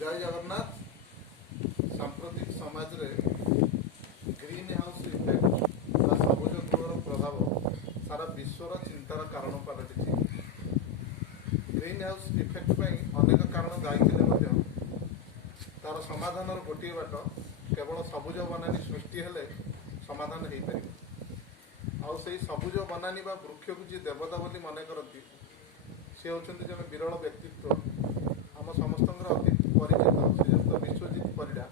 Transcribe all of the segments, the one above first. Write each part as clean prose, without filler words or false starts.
जय जगन्नाथ। सांप्रतिक समाज रे ग्रीन हाउस इफेक्ट बा सबुज गृहर प्रभाव सारा विश्वर चिंतार कारण पलटि। ग्रीन हाउस इफेक्ट अनेक कारण दायी तार समाधान गोटे बाट केवल सबुज बनानी सृष्टि हेले समाधान हो पार। आउ से सबुज बनानी बा वृक्ष को जी देवता बोली मन करती सी होती जन विरल व्यक्तित्व आम समस्त अति परिचित श्रीजुक्त विश्वजित परिडा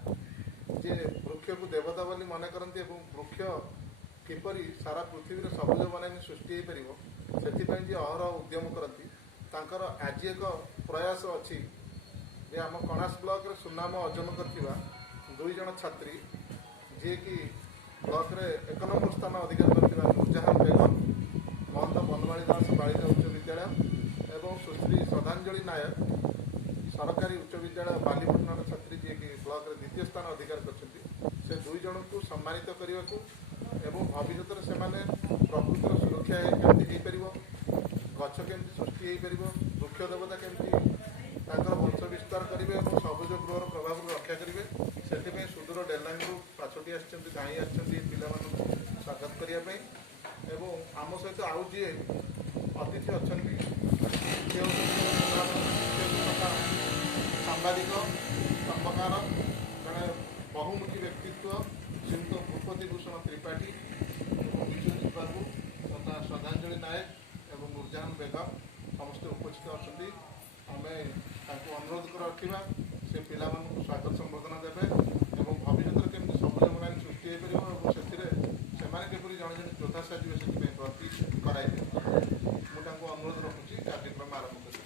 जे वृक्ष को देवता बोली मन करती वृक्ष किपरि सारा पृथ्वी सबुज बनानी सृष्टि हो पार से अहरह उद्यम करती तांकर आज एक प्रयास अच्छी जे आम कणास ब्लॉक रे सुनाम अर्जन करथिबा दुई जन छात्री जे कि ब्लॉक रे 1 नंबर स्थान अधिकार करथिबा नूरजहान बेगम महंत बनवाड़ी दास बालिका उच्च विद्यालय एवं सुश्री श्रद्धांजलि नायक सरकारी उच्च विद्यालय बालीपटना छात्री जी कि ब्लॉक रे द्वितीय स्थान अधिकार करछथि से दुई जन को सम्मानित करने एवं भविष्य से प्रकृतिर सुरक्षा केमती हो पार गछ केमती सृष्टि हो पार वृक्ष देवता केमती वंश विस्तार करेंगे और सबुज गृहर प्रभाव रक्षा करेंगे से सुदूर डेलांगू पाछटी आई पिला स्वागत करने आम सहित आउ जी अतिथि अच्छा सांबादिक स्तंभकार जड़े बहुमुखी व्यक्तित्व श्रीयुक्त भूपति भूषण त्रिपाठी विश्वजित बाबू तथा श्रद्धांजलि नायक एवं नूरजहान बेगम समस्त उपस्थित अच्छा आम अनुरोध रखा से पिला स्वागत संबर्धना देवे और भविष्य केमती सबुज बनानी सृष्टि हो पार से किपरि जड़े जड़े योद्धा साजिए से प्रति कराइबे मुझे अनुरोध रखुच्छी कार्यक्रम आरंभ कर।